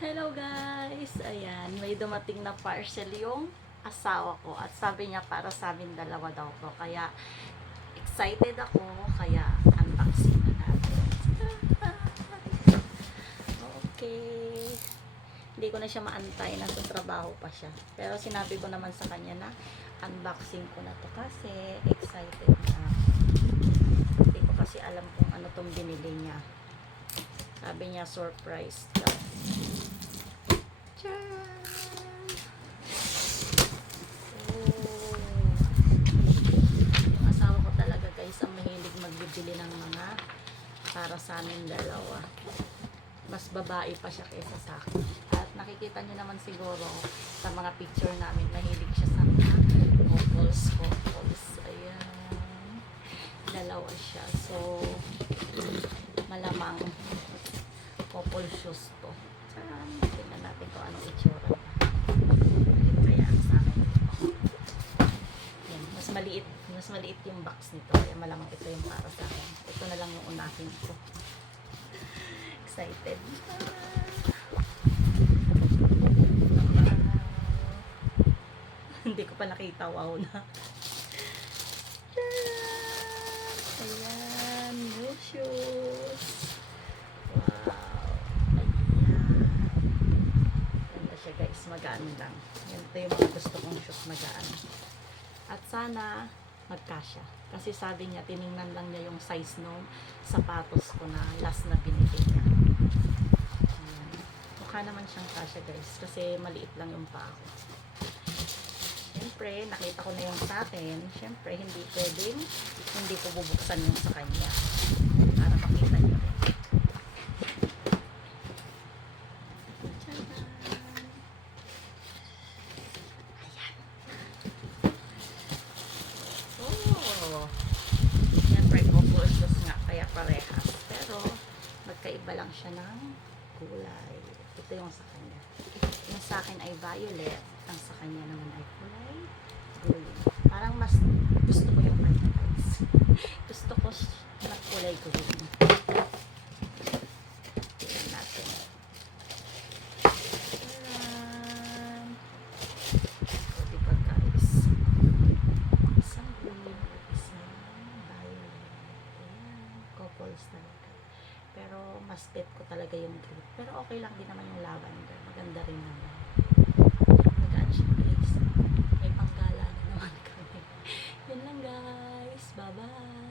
Hello guys! Ayan, may dumating na parcel yung asawa ko at sabi niya para sa amin dalawa daw to. Kaya excited ako, kaya unboxing na natin. Okay. Hindi ko na siya maantay, nasa trabaho pa siya. Pero sinabi ko naman sa kanya na unboxing ko na to kasi excited na. Hindi ko kasi alam kung ano tong binili niya. Sabi niya surprise daw. Tcharan! Oh. Yung asawa ko talaga guys ang mahilig magbibili ng mga para sa amin dalawa. Mas babae pa siya kaysa sa akin. At nakikita niyo naman siguro sa mga picture namin, mahilig siya sa mga couples. Ayan. Dalawa siya. So, malamang couple shoes to. Tcharan! Tingnan natin kung anong itsura. Kaya sa akin. Yan. Mas maliit yung box nito. Kaya malamang ito yung para sa akin. Ito na lang yung unahin ko. Excited. Hindi ko pa nakita. Wow na. Ayan. New shoes. Wow. Ayan. Ganda siya guys. Magaan lang. Yan ito yung mga gusto kong shoes. Magaan. At sana magkasya. Kasi sabi niya, tiningnan lang niya yung size ng sapatos ko na last na binili niya. Ayan. Mukha naman siyang kasya guys. Kasi maliit lang yung paa ko. Siyempre, nakita ko na yung sa akin. Siyempre, hindi pwedeng hindi ko bubuksan yung sa kanya. Para makita niyo rin. Tcharan! Ayan. Oh! Siyempre, couple nga kaya parehas. Pero, magkaiba lang siya ng kulay. Ito yung sa kanya. Yung sa akin ay violet. Ang sa kanya naman ay kulay green. Parang mas gusto ko yung kanya guys. Gusto ko na kulay green. Tingnan natin. Tcharan! O diba guys? Isang green, isang violet. Ayan. Couples talaga. Pero mas bet ko talaga yung green. Pero okay lang din naman yung lavender. Maganda rin naman. Magaan siya guys. May panggala na naman kami. Yun lang guys. Bye bye.